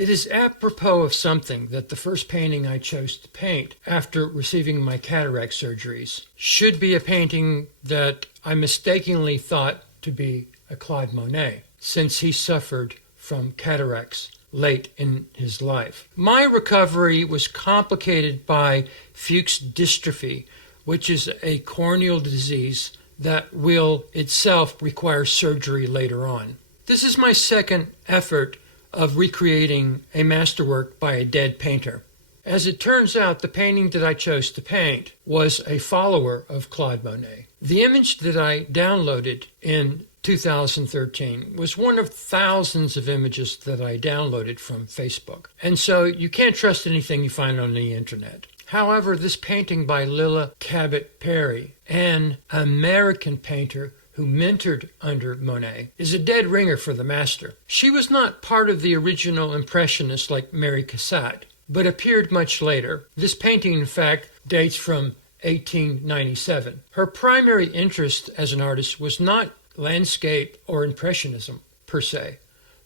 It is apropos of something that the first painting I chose to paint after receiving my cataract surgeries should be a painting that I mistakenly thought to be a Claude Monet, since he suffered from cataracts late in his life. My recovery was complicated by Fuchs dystrophy, which is a corneal disease that will itself require surgery later on. This is my second effort of recreating a masterwork by a dead painter. As it turns out, the painting that I chose to paint was a follower of Claude Monet. The image that I downloaded in 2013 was one of thousands of images that I downloaded from Facebook. And so you can't trust anything you find on the internet. However, this painting by Lilla Cabot-Perry, an American painter who mentored under Monet, is a dead ringer for the master. She was not part of the original Impressionists like Mary Cassatt, but appeared much later. This painting, in fact, dates from 1897. Her primary interest as an artist was not landscape or Impressionism per se,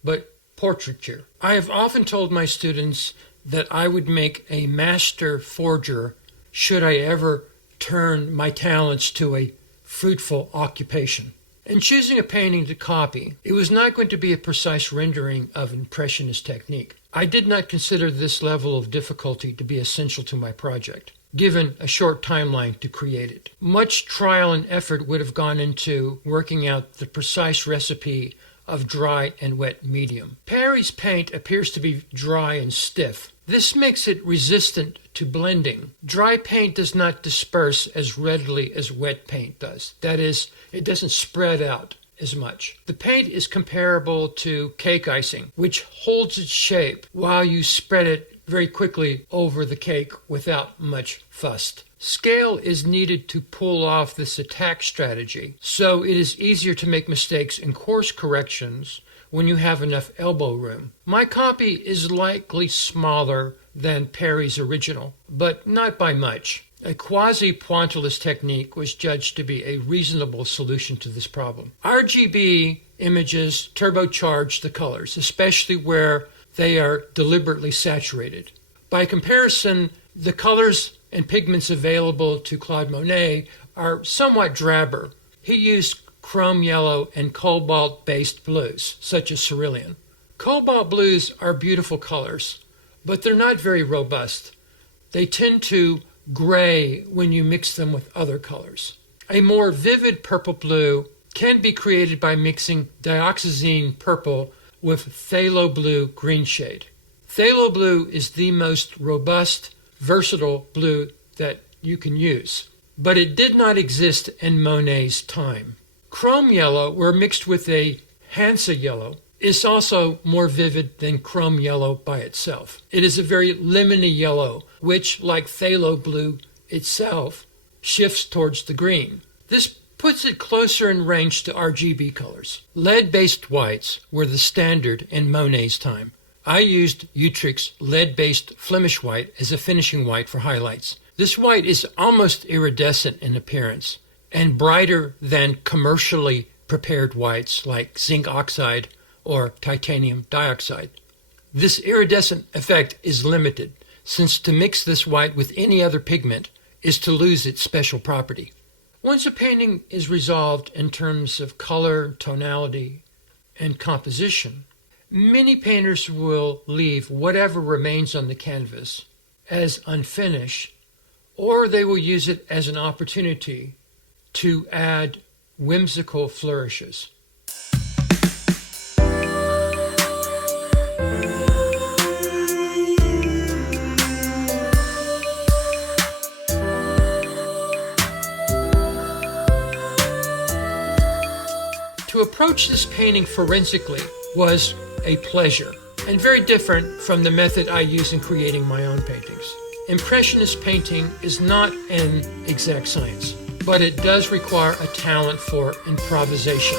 but portraiture. I have often told my students that I would make a master forger should I ever turn my talents to a fruitful occupation. In choosing a painting to copy, it was not going to be a precise rendering of Impressionist technique. I did not consider this level of difficulty to be essential to my project, given a short timeline to create it. Much trial and effort would have gone into working out the precise recipe of dry and wet medium. Perry's paint appears to be dry and stiff. This makes it resistant to blending. Dry paint does not disperse as readily as wet paint does. That is, it doesn't spread out as much. The paint is comparable to cake icing, which holds its shape while you spread it very quickly over the cake without much fuss. Scale is needed to pull off this attack strategy, so it is easier to make mistakes and course corrections when you have enough elbow room. My copy is likely smaller than Perry's original, but not by much. A quasi-pointillist technique was judged to be a reasonable solution to this problem. RGB images turbocharge the colors, especially where they are deliberately saturated. By comparison, the colors and pigments available to Claude Monet are somewhat drabber. He used chrome yellow and cobalt-based blues, such as cerulean. Cobalt blues are beautiful colors, but they're not very robust. They tend to gray when you mix them with other colors. A more vivid purple blue can be created by mixing dioxazine purple with phthalo blue green shade. Phthalo blue is the most robust, versatile blue that you can use, but it did not exist in Monet's time. Chrome yellow, where mixed with a Hansa yellow, is also more vivid than chrome yellow by itself. It is a very lemony yellow, which, like phthalo blue itself, shifts towards the green. This puts it closer in range to RGB colors. Lead-based whites were the standard in Monet's time. I used Utrecht's lead-based Flemish white as a finishing white for highlights. This white is almost iridescent in appearance and brighter than commercially prepared whites like zinc oxide or titanium dioxide. This iridescent effect is limited, since to mix this white with any other pigment is to lose its special property. Once a painting is resolved in terms of color, tonality, and composition, many painters will leave whatever remains on the canvas as unfinished, or they will use it as an opportunity to add whimsical flourishes. To approach this painting forensically was a pleasure, and very different from the method I use in creating my own paintings. Impressionist painting is not an exact science, but it does require a talent for improvisation.